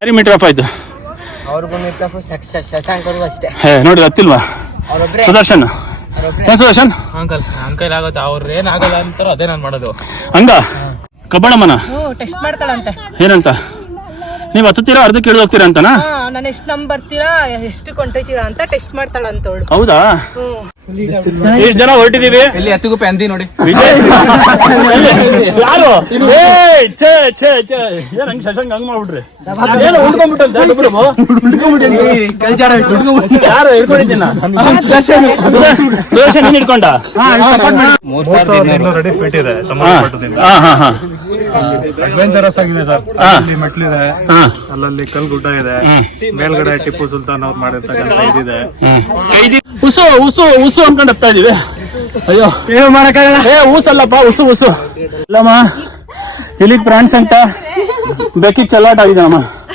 ಯಾರಿ metre of ಆಯ್ತು? ಅವ್ರಿಗೂ ಮೀಟರ್ ಆಫ್ ಶಶಾಂಕ್ ಅವ್ರಿಗೂ ಅಷ್ಟೇ. ನೋಡಿ ಹತ್ತಿಲ್ವಾ ಸುದರ್ಶನ್? ಸುದರ್ಶನ್ ಅಂಕಲ್ ಆಗುತ್ತೆ, ಅವ್ರು ಏನಾಗಲ್ಲ ಅಂತಾರೋ ಅದೇ ನಾನು ಮಾಡೋದು. ಹಂಗ ಕಬ್ಬಳಮ್ಮನ ಟೆಸ್ಟ್ ಮಾಡ್ತಾಳಂತೆ. ಏನಂತ? ನೀವ್ ಹತ್ತೀರಾ ಅರ್ಧಕ್ಕೆ ಇಳಿದು ಹೋಗ್ತೀರಾ ಅಂತನಾ? ನಾನು ಎಷ್ಟು ನಂಬರ್ ಬರ್ತೀರಾ, ಎಷ್ಟು ಕೊಂಟೈತೀರಾ ಅಂತ ಟೆಸ್ಟ್ ಮಾಡ್ತಾಳಂತ ಅವಳು. ಹೌದಾ? ಎಷ್ಟು ಜನ ಹೊರಟಿದೀವಿ? ಇಲ್ಲಿ ಎತ್ತುಗೂ ಪೆಂದಿ ನೋಡಿ. ಯಾರು ಹಂಗ ಶಶಾಂಕ್ ಹಂಗ್ ಮಾಡ್ಬಿಟ್ರಿ? ಯಾರು ಹಿಡ್ಕೊಂಡಿದ್ದೀನ? ಸುದರ್ಶನ್ ಹಿಡ್ಕೊಂಡ? 3200 ಅಡಿ ಫೀಟ್ ಇದೆ. ಅಡ್ವೆಂಚರಸ್ ಆಗಿದೆ ಸರ್. ಅಲ್ಲಿ ಮೆಟ್ಲಿದೆ, ಅಲ್ಲಲ್ಲಿ ಕಲ್ಗುಡ್ಡ ಇದೆ, ಮೇಲ್ಗಡೆ ಟಿಪ್ಪು ಸುಲ್ತಾನ್ ಅವ್ರು ಮಾಡಿರ್ತಕ್ಕಂಥ ಇದಿದೆ. ಉಸು ಉಸು ಉಸು ಅನ್ಕೊಂಡು ಹತ್ತಾ ಇದೀವಿ. ಅಯ್ಯೋ ಏನು ಮಾಡಕ್ಕಾಗಲ್ಲ. ಊಸಲ್ಲಪ್ಪ, ಉಸು ಉಸು. ಇಲ್ಲಮ್ಮ, ಇಲ್ಲಿ ಪ್ರಾಣಿ ಸಂಕಟ ಬೇಕಿಗೆ ಚಲ್ಲಾಟ ಆಗಿದೆ ಅಮ್ಮ.